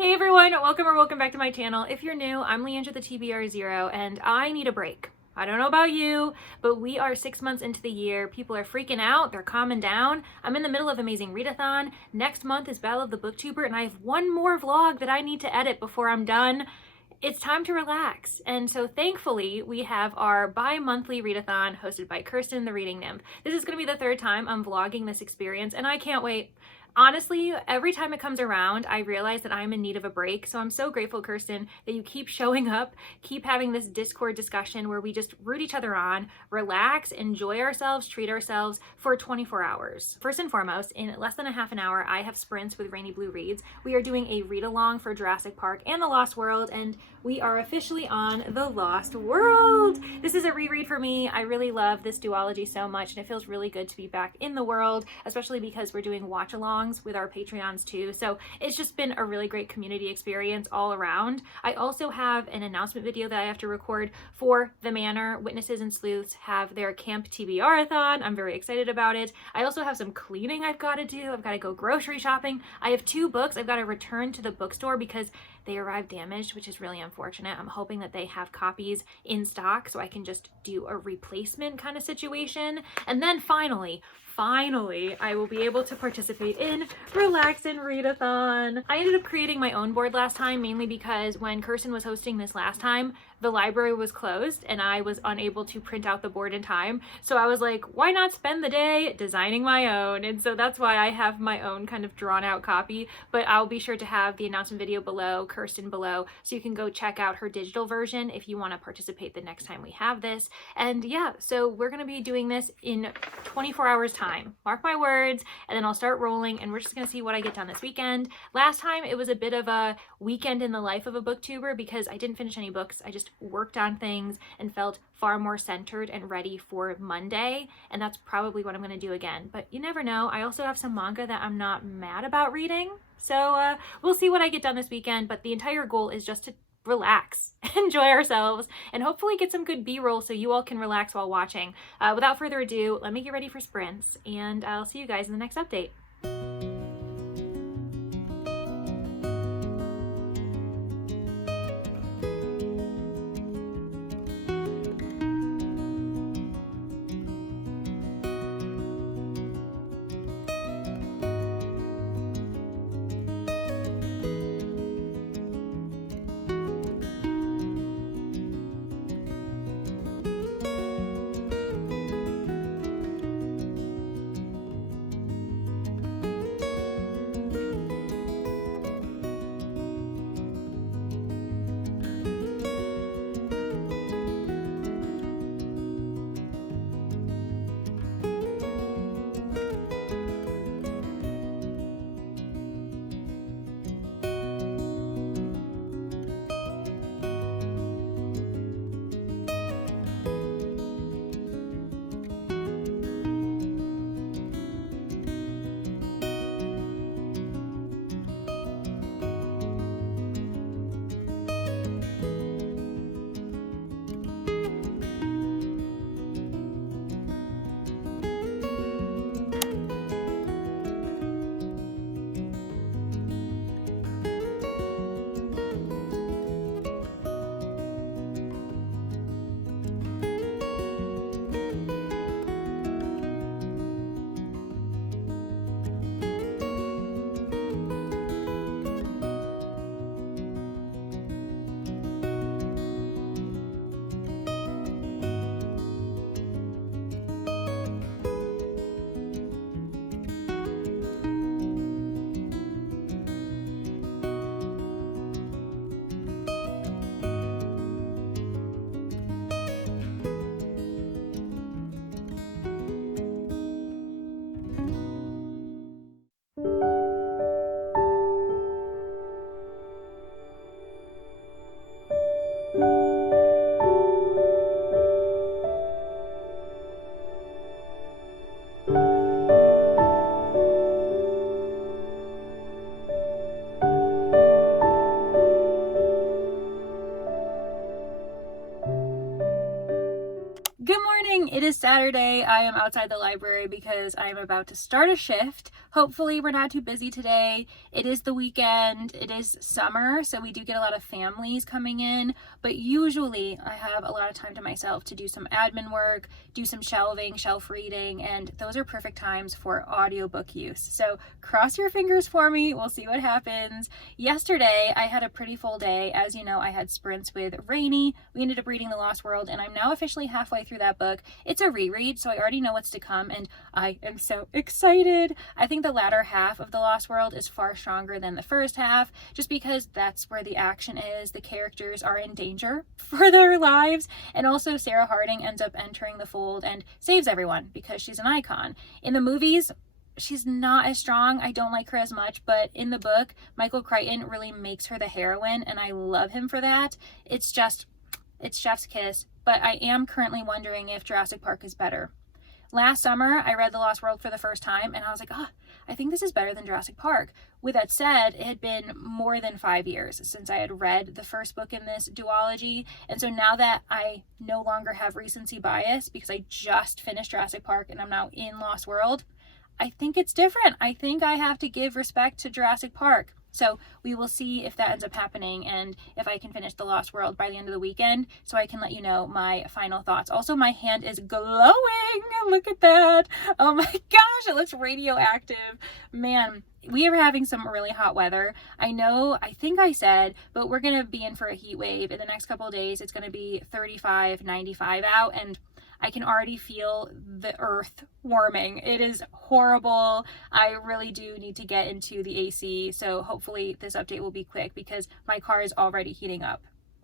Hey everyone, welcome back to my channel. If you're new, I'm Leandra the TBR0 and I need a break. I don't know about you, but we are 6 months into the year. People are freaking out, they're calming down. I'm in the middle of Amazing Readathon. Next month is Battle of the Booktuber and I have one more vlog that I need to edit before I'm done. It's time to relax. And so thankfully we have our bi-monthly readathon hosted by Kirsten, the reading nymph. This is gonna be the third time I'm vlogging this experience and I can't wait. Honestly, every time it comes around, I realize that I'm in need of a break. So I'm so grateful, Kirsten, that you keep showing up, keep having this Discord discussion where we just root each other on, relax, enjoy ourselves, treat ourselves for 24 hours. First and foremost, in less than a half an hour, I have sprints with Rainy Blue Reads. We are doing a read-along for Jurassic Park and The Lost World, and we are officially on The Lost World. This is a reread for me. I really love this duology so much, and it feels really good to be back in the world, especially because we're doing watch-alongs with our Patreons too. So it's just been a really great community experience all around. I also have an announcement video that I have to record for the Manor. Witnesses and Sleuths have their Camp TBR-athon. I'm very excited about it. I also have some cleaning I've got to do. I've got to go grocery shopping. I have 2 books I've got to return to the bookstore because they arrived damaged, which is really unfortunate. I'm hoping that they have copies in stock so I can just do a replacement kind of situation. And then finally, I will be able to participate in Relax and Readathon. I ended up creating my own board last time, mainly because when Kirsten was hosting this last time, the library was closed and I was unable to print out the board in time. So I was like, why not spend the day designing my own? And so that's why I have my own kind of drawn out copy, but I'll be sure to have the announcement video below, Kirsten below, so you can go check out her digital version if you want to participate the next time we have this. And yeah, so we're going to be doing this in 24 hours time. Mark my words, and then I'll start rolling and we're just going to see what I get done this weekend. Last time it was a bit of a weekend in the life of a booktuber because I didn't finish any books. I just worked on things and felt far more centered and ready for Monday, and that's probably what I'm going to do again. But you never know. I also have some manga that I'm not mad about reading, so we'll see what I get done this weekend, but the entire goal is just to relax, enjoy ourselves, and hopefully get some good B-roll so you all can relax while watching. Without further ado, let me get ready for sprints, and I'll see you guys in the next update. Good morning. It is Saturday. I am outside the library because I am about to start a shift hopefully we're not too busy today. It is the weekend, it is summer, so we do get a lot of families coming in, but usually I have a lot of time to myself to do some admin work, do some shelving, shelf reading, and those are perfect times for audiobook use. So cross your fingers for me, we'll see what happens. Yesterday I had a pretty full day. As you know, I had sprints with Rainy. We ended up reading The Lost World, and I'm now officially halfway through that book. It's a reread, so I already know what's to come, and I am so excited. I think the latter half of The Lost World is far stronger than the first half, just because that's where the action is. The characters are in danger for their lives, and also Sarah Harding ends up entering the fold and saves everyone because she's an icon. In the movies, she's not as strong. I don't like her as much, but in the book, Michael Crichton really makes her the heroine, and I love him for that. It's chef's kiss, but I am currently wondering if Jurassic Park is better. Last summer, I read The Lost World for the first time, and I was like, I think this is better than Jurassic Park. With that said, it had been more than 5 years since I had read the first book in this duology, and so now that I no longer have recency bias because I just finished Jurassic Park and I'm now in Lost World, I think it's different. I think I have to give respect to Jurassic Park. So we will see if that ends up happening and if I can finish The Lost World by the end of the weekend so I can let you know my final thoughts. Also, my hand is glowing. Look at that. Oh my gosh, it looks radioactive. Man, we are having some really hot weather. I think I said, but we're going to be in for a heat wave in the next couple of days. It's going to be 35, 95 out, and I can already feel the earth warming. It is horrible. I really do need to get into the AC, so hopefully this update will be quick because my car is already heating up.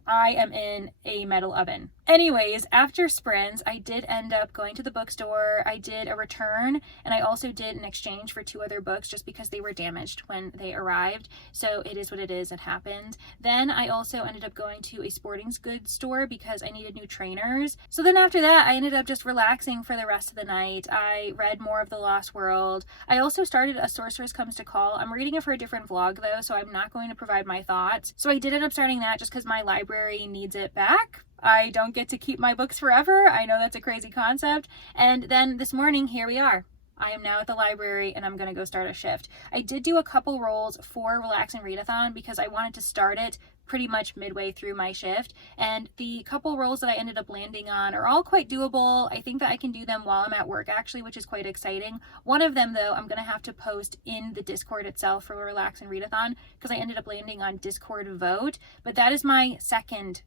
I am in a metal oven. Anyways, after sprints, I did end up going to the bookstore. I did a return, and I also did an exchange for 2 other books just because they were damaged when they arrived. So it is what it is. It happened. Then I also ended up going to a sporting goods store because I needed new trainers. So then after that, I ended up just relaxing for the rest of the night. I read more of The Lost World. I also started A Sorceress Comes to Call. I'm reading it for a different vlog though, so I'm not going to provide my thoughts. So I did end up starting that just because my library needs it back. I don't get to keep my books forever. I know that's a crazy concept. And then this morning, here we are. I am now at the library and I'm going to go start a shift. I did do a couple rolls for Relax and Readathon because I wanted to start it pretty much midway through my shift, and the couple rolls that I ended up landing on are all quite doable. I think that I can do them while I'm at work actually, which is quite exciting. One of them though, I'm going to have to post in the Discord itself for Relax and Readathon because I ended up landing on Discord vote, but that is my second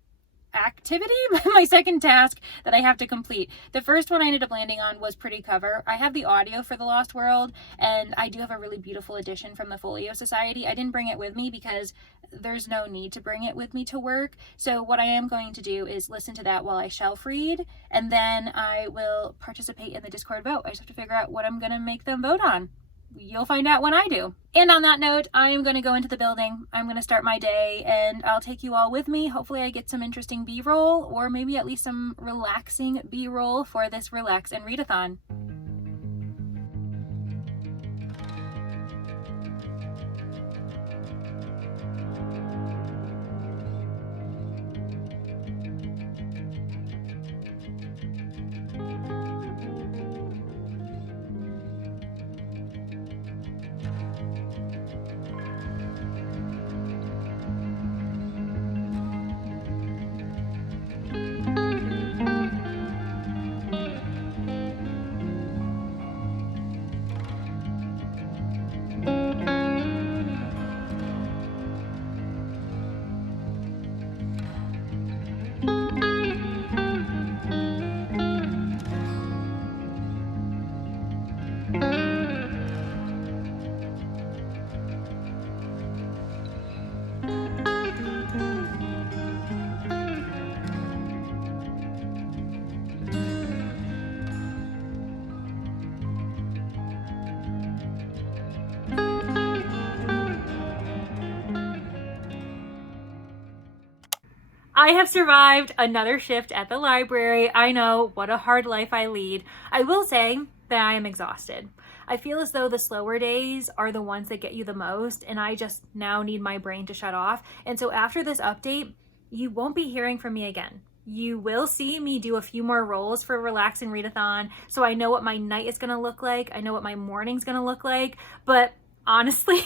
activity, my second task that I have to complete. The first one I ended up landing on was Pretty Cover. I have the audio for The Lost World, and I do have a really beautiful edition from the Folio Society. I didn't bring it with me because there's no need to bring it with me to work. So what I am going to do is listen to that while I shelf read, and then I will participate in the Discord vote. I just have to figure out what I'm going to make them vote on. You'll find out when I do. And on that note, I am going to go into the building. I'm going to start my day and I'll take you all with me. Hopefully I get some interesting B-roll or maybe at least some relaxing B-roll for this Relax and Readathon. I have survived another shift at the library. I know, what a hard life I lead. I will say that I am exhausted. I feel as though the slower days are the ones that get you the most, and I just now need my brain to shut off. And so after this update, you won't be hearing from me again. you will see me do a few more rolls for Relax and Readathon, so I know what my night is gonna look like, I know what my morning's gonna look like, but honestly,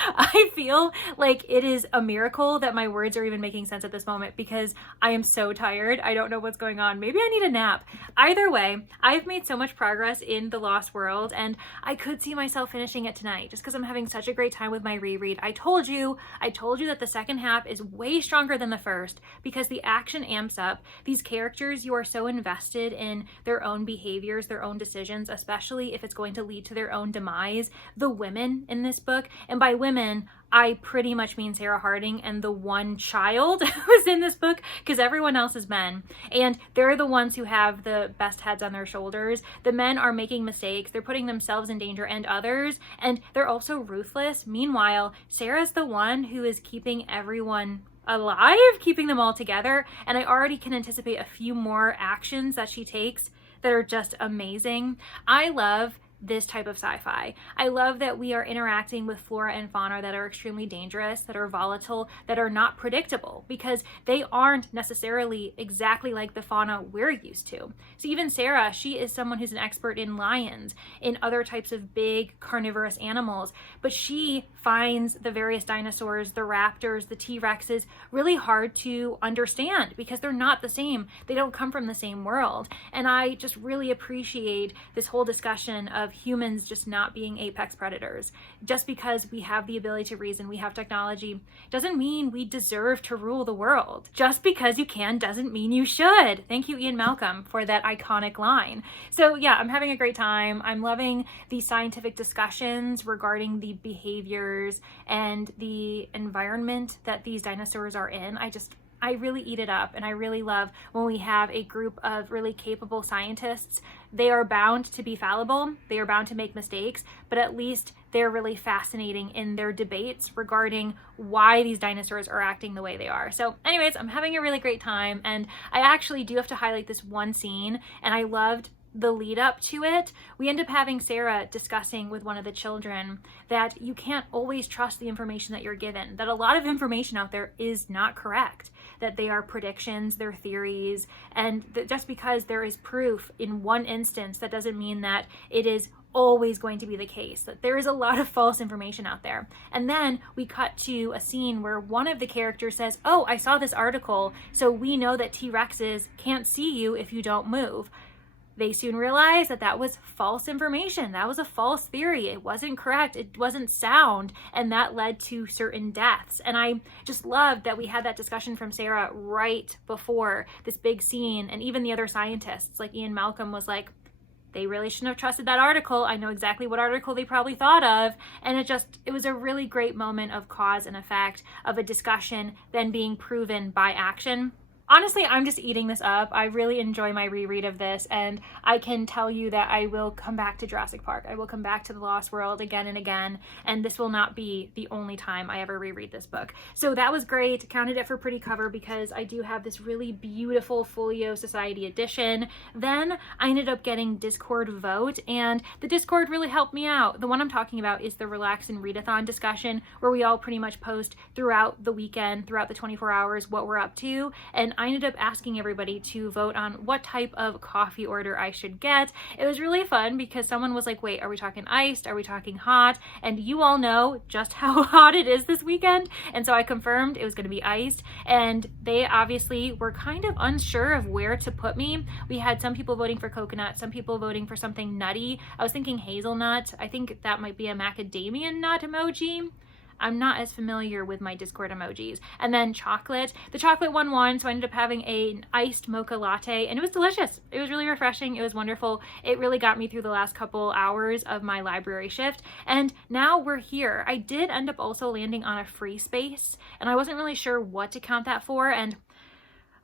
I feel like it is a miracle that my words are even making sense at this moment because I am so tired. I don't know what's going on. Maybe I need a nap. Either way, I've made so much progress in The Lost World, and I could see myself finishing it tonight just because I'm having such a great time with my reread. I told you that the second half is way stronger than the first because the action amps up. These characters, you are so invested in their own behaviors, their own decisions, especially if it's going to lead to their own demise. The women in this book, and by women I pretty much mean Sarah Harding and the one child who's in this book, because everyone else is men, and they're the ones who have the best heads on their shoulders. The men are making mistakes, they're putting themselves in danger and others, and they're also ruthless. Meanwhile, Sarah's the one who is keeping everyone alive, keeping them all together, and I already can anticipate a few more actions that she takes that are just amazing. I love this type of sci-fi. I love that we are interacting with flora and fauna that are extremely dangerous, that are volatile, that are not predictable, because they aren't necessarily exactly like the fauna we're used to. So even Sarah, she is someone who's an expert in lions, in other types of big carnivorous animals, but she finds the various dinosaurs, the raptors, the T-Rexes, really hard to understand because they're not the same. They don't come from the same world. And I just really appreciate this whole discussion of humans just not being apex predators. Just because we have the ability to reason, we have technology, doesn't mean we deserve to rule the world. Just because you can doesn't mean you should. Thank you, Ian Malcolm, for that iconic line. So yeah, I'm having a great time. I'm loving the scientific discussions regarding the behaviors and the environment that these dinosaurs are in. I really eat it up, and I really love when we have a group of really capable scientists. They are bound to be fallible, they are bound to make mistakes, but at least they're really fascinating in their debates regarding why these dinosaurs are acting the way they are. So anyways, I'm having a really great time, and I actually do have to highlight this one scene, and I loved the lead up to it. We end up having Sarah discussing with one of the children that you can't always trust the information that you're given, that a lot of information out there is not correct, that they are predictions, they're theories, and that just because there is proof in one instance, that doesn't mean that it is always going to be the case, that there is a lot of false information out there. And then we cut to a scene where one of the characters says, "Oh, I saw this article, so we know that T-Rexes can't see you if you don't move." They soon realized that that was false information. That was a false theory. It wasn't correct. It wasn't sound. And that led to certain deaths. And I just loved that we had that discussion from Sarah right before this big scene. And even the other scientists, like Ian Malcolm, was like, they really shouldn't have trusted that article. I know exactly what article they probably thought of. And it was a really great moment of cause and effect, of a discussion then being proven by action. Honestly, I'm just eating this up. I really enjoy my reread of this, and I can tell you that I will come back to Jurassic Park. I will come back to The Lost World again and again, and this will not be the only time I ever reread this book. So that was great. Counted it for pretty cover because I do have this really beautiful Folio Society edition. Then I ended up getting Discord vote, and the Discord really helped me out. The one I'm talking about is the Relax and Readathon discussion, where we all pretty much post throughout the weekend, throughout the 24 hours, what we're up to, and I ended up asking everybody to vote on what type of coffee order I should get. It was really fun because someone was like, wait, are we talking iced? Are we talking hot? And you all know just how hot it is this weekend. And so I confirmed it was going to be iced, and they obviously were kind of unsure of where to put me. We had some people voting for coconut, some people voting for something nutty. I was thinking hazelnut. I think that might be a macadamia nut emoji. I'm not as familiar with my Discord emojis. And then chocolate. The chocolate one won, so I ended up having an iced mocha latte, and it was delicious. It was really refreshing. It was wonderful. It really got me through the last couple hours of my library shift, and now we're here. I did end up also landing on a free space, and I wasn't really sure what to count that for, and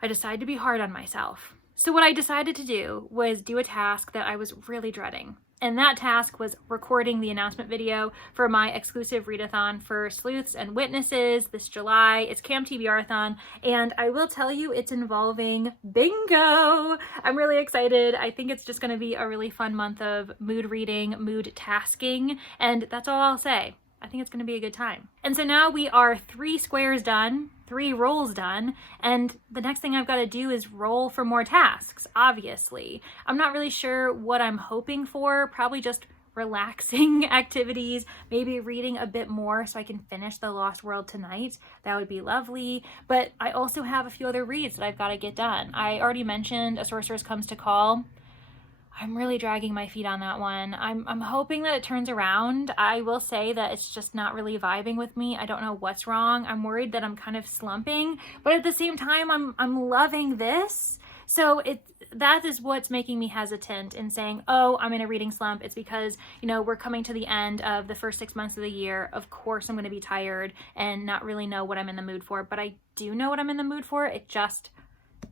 I decided to be hard on myself. So what I decided to do was do a task that I was really dreading. And that task was recording the announcement video for my exclusive readathon for Sleuths and Witnesses this July. It's Cam TBR-athon, and I will tell you it's involving bingo. I'm really excited. I think it's just going to be a really fun month of mood reading, mood tasking, and that's all I'll say. I think it's going to be a good time. And so now we are 3 squares done, 3 roles done, and the next thing I've got to do is roll for more tasks, obviously. I'm not really sure what I'm hoping for, probably just relaxing activities, maybe reading a bit more so I can finish The Lost World tonight. That would be lovely. But I also have a few other reads that I've got to get done. I already mentioned A Sorceress Comes to Call. I'm really dragging my feet on that one. I'm hoping that it turns around. I will say that it's just not really vibing with me. I don't know what's wrong. I'm worried that I'm kind of slumping, but at the same time, I'm loving this. So that is what's making me hesitant in saying, oh, I'm in a reading slump. It's because, we're coming to the end of the first 6 months of the year. Of course, I'm going to be tired and not really know what I'm in the mood for, but I do know what I'm in the mood for. It just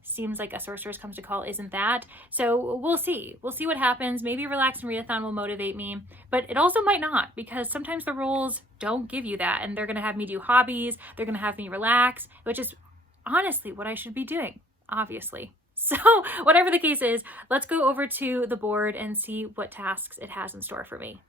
seems like A Sorceress Comes to Call isn't that. So we'll see. We'll see what happens. Maybe Relax and Readathon will motivate me, but it also might not, because sometimes the rules don't give you that, and they're going to have me do hobbies. They're going to have me relax, which is honestly what I should be doing, obviously. So whatever the case is, let's go over to the board and see what tasks it has in store for me.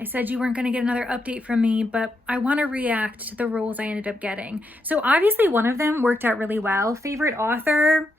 I said you weren't going to get another update from me, but I want to react to the roles I ended up getting. So obviously one of them worked out really well. Favorite author,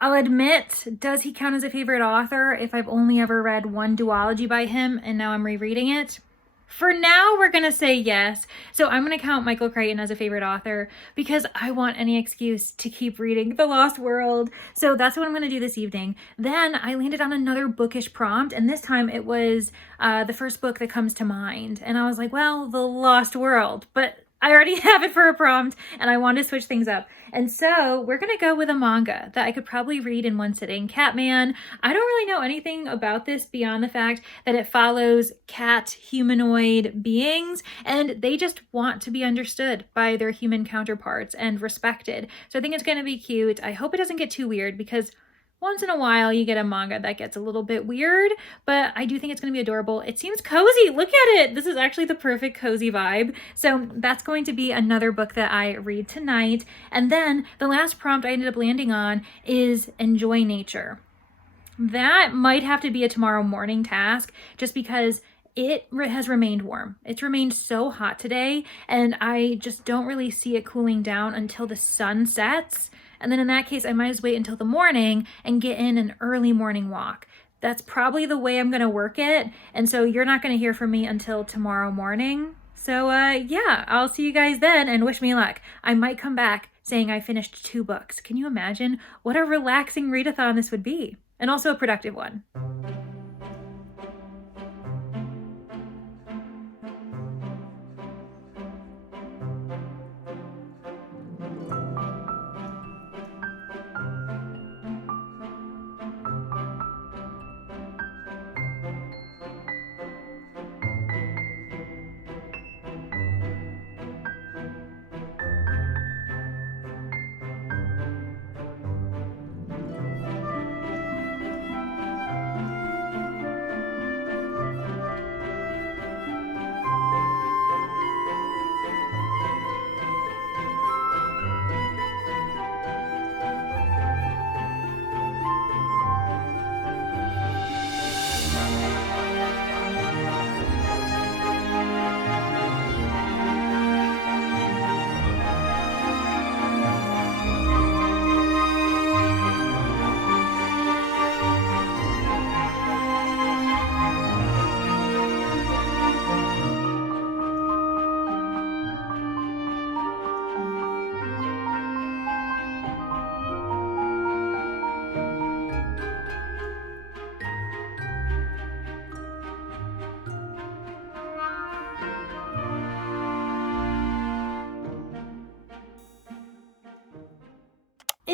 I'll admit, does he count as a favorite author if I've only ever read one duology by him and now I'm rereading it? For now, we're going to say yes. So I'm going to count Michael Crichton as a favorite author because I want any excuse to keep reading The Lost World. So that's what I'm going to do this evening. Then I landed on another bookish prompt, and this time it was the first book that comes to mind. And I was like, well, The Lost World. But I already have it for a prompt and I want to switch things up. And so we're going to go with a manga that I could probably read in one sitting. Catman. I don't really know anything about this beyond the fact that it follows cat humanoid beings and they just want to be understood by their human counterparts and respected. So I think it's going to be cute. I hope it doesn't get too weird because once in a while you get a manga that gets a little bit weird, but I do think it's going to be adorable. It seems cozy. Look at it. This is actually the perfect cozy vibe. So that's going to be another book that I read tonight. And then the last prompt I ended up landing on is Enjoy Nature. That might have to be a tomorrow morning task just because it has remained warm. It's remained so hot today, and I just don't really see it cooling down until the sun sets. And then in that case, I might as well wait until the morning and get in an early morning walk. That's probably the way I'm going to work it. And so you're not going to hear from me until tomorrow morning. So yeah, I'll see you guys then and wish me luck. I might come back saying I finished 2 books. Can you imagine what a relaxing readathon this would be? And also a productive one.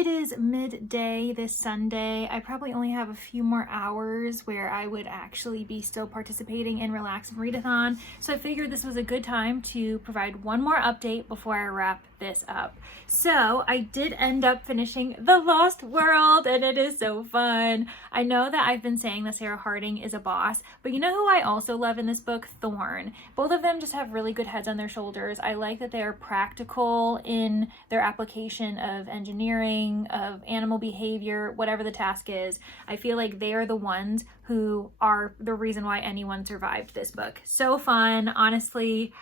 It is midday this Sunday. I probably only have a few more hours where I would actually be still participating in Relax and Readathon. So I figured this was a good time to provide one more update before I wrap this up. So I did end up finishing The Lost World, and it is so fun. I know that I've been saying that Sarah Harding is a boss, but you know who I also love in this book? Thorne. Both of them just have really good heads on their shoulders. I like that they're practical in their application of engineering, of animal behavior, whatever the task is. I feel like they are the ones who are the reason why anyone survived this book. So fun, honestly.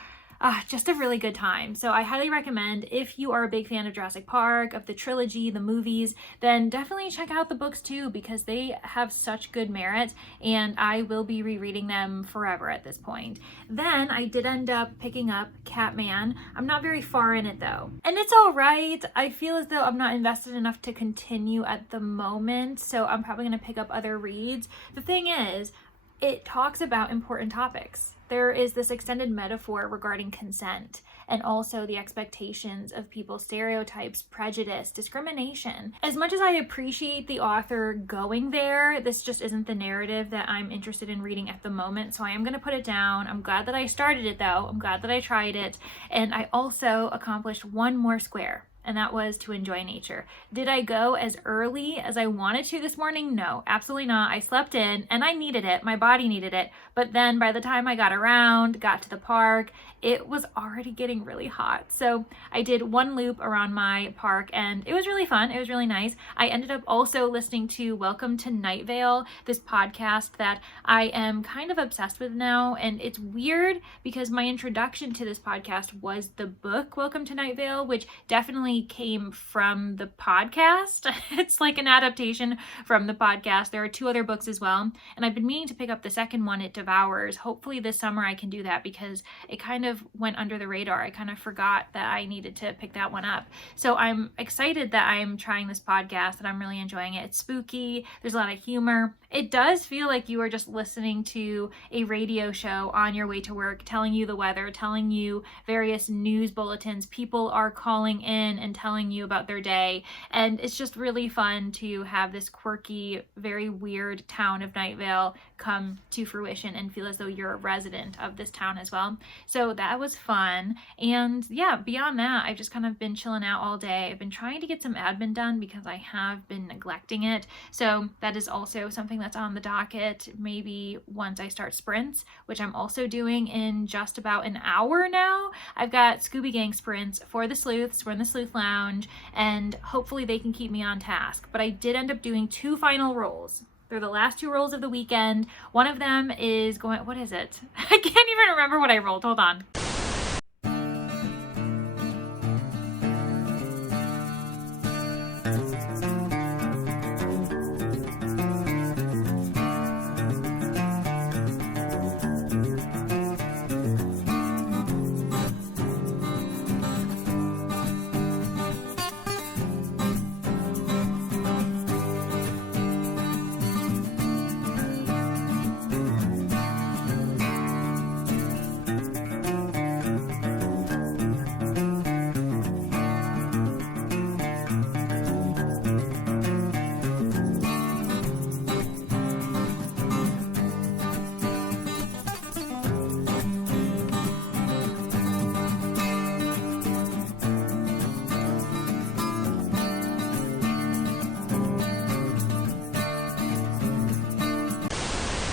Just a really good time. So I highly recommend, if you are a big fan of Jurassic Park, of the trilogy, the movies, then definitely check out the books too, because they have such good merit, and I will be rereading them forever at this point. Then I did end up picking up Catman. I'm not very far in it though, and it's all right. I feel as though I'm not invested enough to continue at the moment, so I'm probably going to pick up other reads. The thing is, it talks about important topics. There is this extended metaphor regarding consent, and also the expectations of people's stereotypes, prejudice, discrimination. As much as I appreciate the author going there, this just isn't the narrative that I'm interested in reading at the moment, so I am going to put it down. I'm glad that I started it though. I'm glad that I tried it, and I also accomplished one more square, and that was to enjoy nature. Did I go as early as I wanted to this morning? No, absolutely not. I slept in, and I needed it. My body needed it. But then by the time I got to the park, it was already getting really hot. So I did one loop around my park, and it was really fun. It was really nice. I ended up also listening to Welcome to Night Vale, this podcast that I am kind of obsessed with now. And it's weird because my introduction to this podcast was the book Welcome to Night Vale, which definitely came from the podcast. It's like an adaptation from the podcast. There are 2 other books as well, and I've been meaning to pick up the second one, It Devours. Hopefully this summer I can do that, because it kind of went under the radar. I kind of forgot that I needed to pick that one up. So I'm excited that I'm trying this podcast, and I'm really enjoying it. It's spooky. There's a lot of humor. It does feel like you are just listening to a radio show on your way to work, telling you the weather, telling you various news bulletins. People are calling in and telling you about their day, and it's just really fun to have this quirky, very weird town of Night Vale come to fruition and feel as though you're a resident of this town as well. So that was fun. And yeah, beyond that, I've just kind of been chilling out all day. I've been trying to get some admin done because I have been neglecting it. So that is also something that's on the docket, maybe once I start sprints, which I'm also doing in just about an hour now. I've got Scooby Gang sprints for the sleuths. We're in the sleuth lounge, and hopefully they can keep me on task. But I did end up doing 2 final rolls. They're the last 2 rolls of the weekend. One of them is going, what is it? I can't even remember what I rolled. Hold on.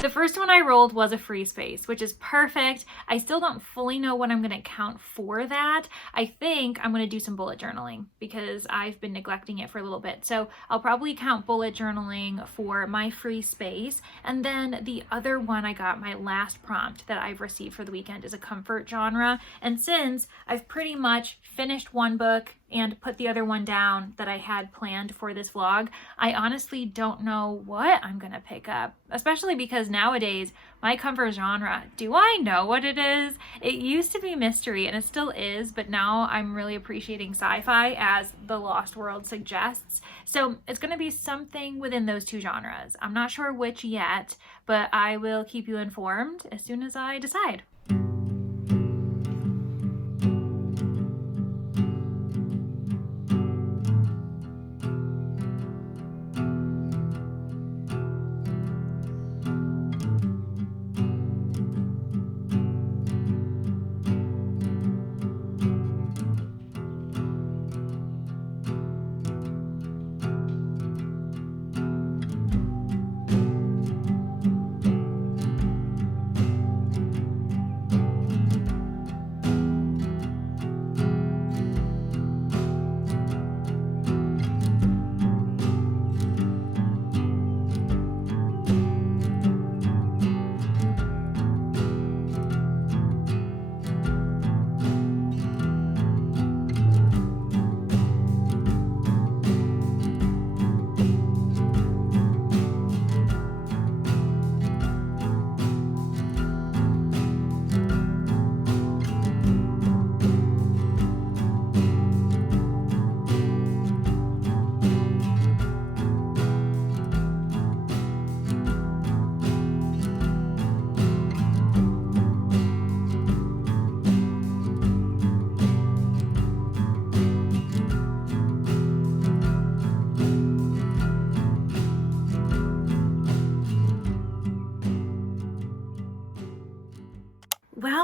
The first one I rolled was a free space, which is perfect. I still don't fully know what I'm going to count for that. I think I'm going to do some bullet journaling because I've been neglecting it for a little bit. So I'll probably count bullet journaling for my free space. And then the other one I got, my last prompt that I've received for the weekend, is a comfort genre. And since I've pretty much finished one book and put the other one down that I had planned for this vlog, I honestly don't know what I'm gonna pick up, especially because nowadays my comfort genre, do I know what it is? It used to be mystery, and it still is, but now I'm really appreciating sci-fi, as The Lost World suggests. So it's gonna be something within those 2 genres. I'm not sure which yet, but I will keep you informed as soon as I decide.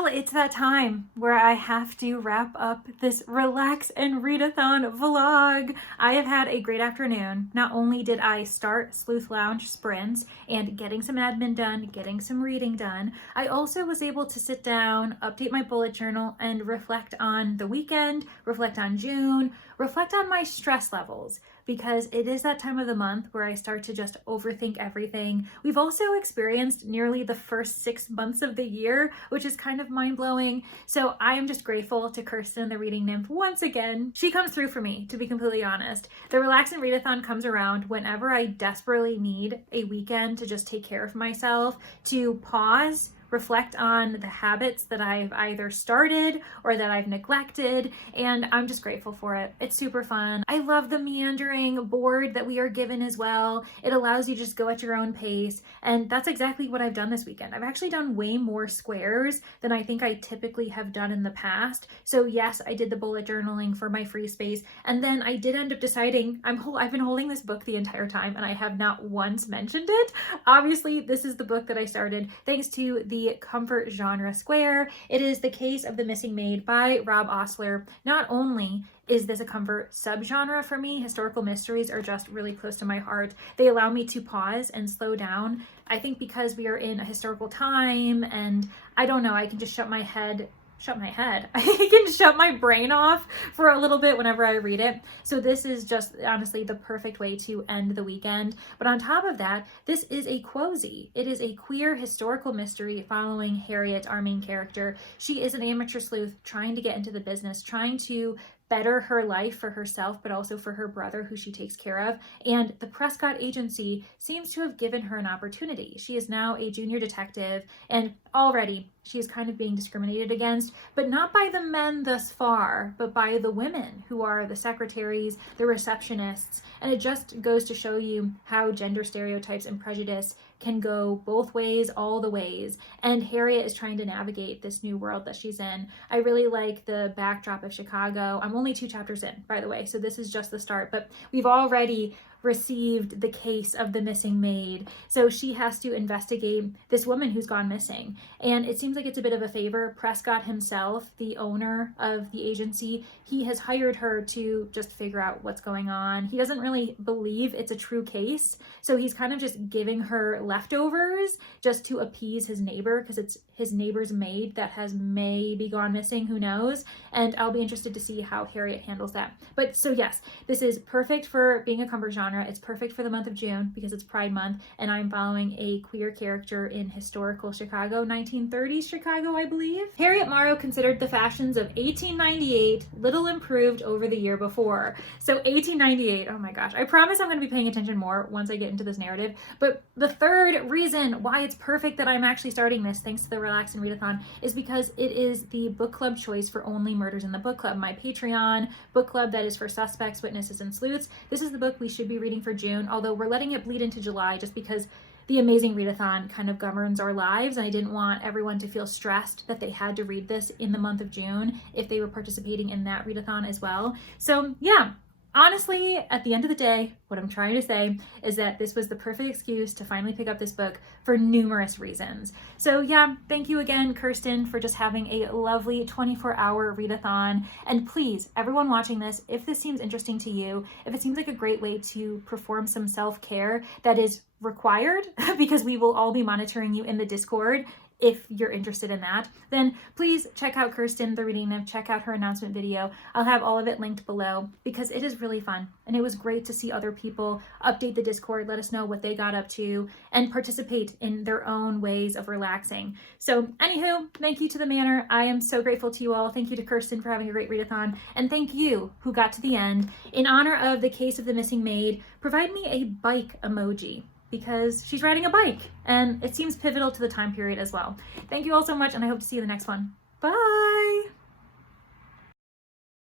Well, it's that time where I have to wrap up this relax and readathon vlog. I have had a great afternoon. Not only did I start Sleuth Lounge sprints and getting some admin done, getting some reading done, I also was able to sit down, update my bullet journal, and reflect on the weekend, reflect on June, reflect on my stress levels, because it is that time of the month where I start to just overthink everything. We've also experienced nearly the first 6 months of the year, which is kind of mind-blowing. So I am just grateful to Kirsten, the reading nymph, once again. She comes through for me, to be completely honest. The Relax and Readathon comes around whenever I desperately need a weekend to just take care of myself, to pause, reflect on the habits that I've either started or that I've neglected, and I'm just grateful for it. It's super fun. I love the meandering board that we are given as well. It allows you to just go at your own pace, and that's exactly what I've done this weekend. I've actually done way more squares than I think I typically have done in the past. So yes, I did the bullet journaling for my free space, and then I did end up deciding, I've been holding this book the entire time and I have not once mentioned it. Obviously, this is the book that I started thanks to the comfort genre square. It is The Case of the Missing Maid by Rob Osler. Not only is this a comfort subgenre for me, historical mysteries are just really close to my heart. They allow me to pause and slow down. I think because we are in a historical time, and I don't know, I can just shut my head. I can shut my brain off for a little bit whenever I read it. So this is just honestly the perfect way to end the weekend. But on top of that, this is a quosie. It is a queer historical mystery following Harriet, our main character. She is an amateur sleuth trying to get into the business, trying to better her life for herself, but also for her brother, who she takes care of. And the Prescott agency seems to have given her an opportunity. She is now a junior detective, and already she is kind of being discriminated against, but not by the men thus far, but by the women who are the secretaries, the receptionists. And it just goes to show you how gender stereotypes and prejudice can go both ways, all the ways. And Harriet is trying to navigate this new world that she's in. I really like the backdrop of Chicago. I'm only 2 chapters in, by the way, so this is just the start, but we've already received the case of the missing maid. So she has to investigate this woman who's gone missing. And it seems like it's a bit of a favor. Prescott himself, the owner of the agency, he has hired her to just figure out what's going on. He doesn't really believe it's a true case. So he's kind of just giving her leftovers just to appease his neighbor, because it's his neighbor's maid that has maybe gone missing, who knows? And I'll be interested to see how Harriet handles that. But so yes, this is perfect for being a comfort genre. It's perfect for the month of June because it's Pride Month, and I'm following a queer character in historical Chicago, 1930s Chicago, I believe. Harriet Morrow considered the fashions of 1898 little improved over the year before. So 1898, oh my gosh, I promise I'm going to be paying attention more once I get into this narrative. But the third reason why it's perfect that I'm actually starting this, thanks to the Relax and Readathon, is because it is the book club choice for Only Murders in the Book Club, my Patreon book club that is for suspects, witnesses, and sleuths. This is the book we should be reading for June, although we're letting it bleed into July just because the amazing Readathon kind of governs our lives, and I didn't want everyone to feel stressed that they had to read this in the month of June if they were participating in that Readathon as well. So yeah, honestly, at the end of the day, what I'm trying to say is that this was the perfect excuse to finally pick up this book for numerous reasons. So yeah, thank you again, Kirsten, for just having a lovely 24-hour readathon. And please, everyone watching this, if this seems interesting to you, if it seems like a great way to perform some self-care that is required, because we will all be monitoring you in the Discord, if you're interested in that, then please check out Kirsten, the reading nymph, check out her announcement video. I'll have all of it linked below because it is really fun. And it was great to see other people update the Discord, let us know what they got up to, and participate in their own ways of relaxing. So anywho, thank you to the Manor. I am so grateful to you all. Thank you to Kirsten for having a great readathon. And thank you who got to the end. In honor of the case of the missing maid, provide me a bike emoji, because she's riding a bike and it seems pivotal to the time period as well. Thank you all so much, and I hope to see you in the next one. Bye!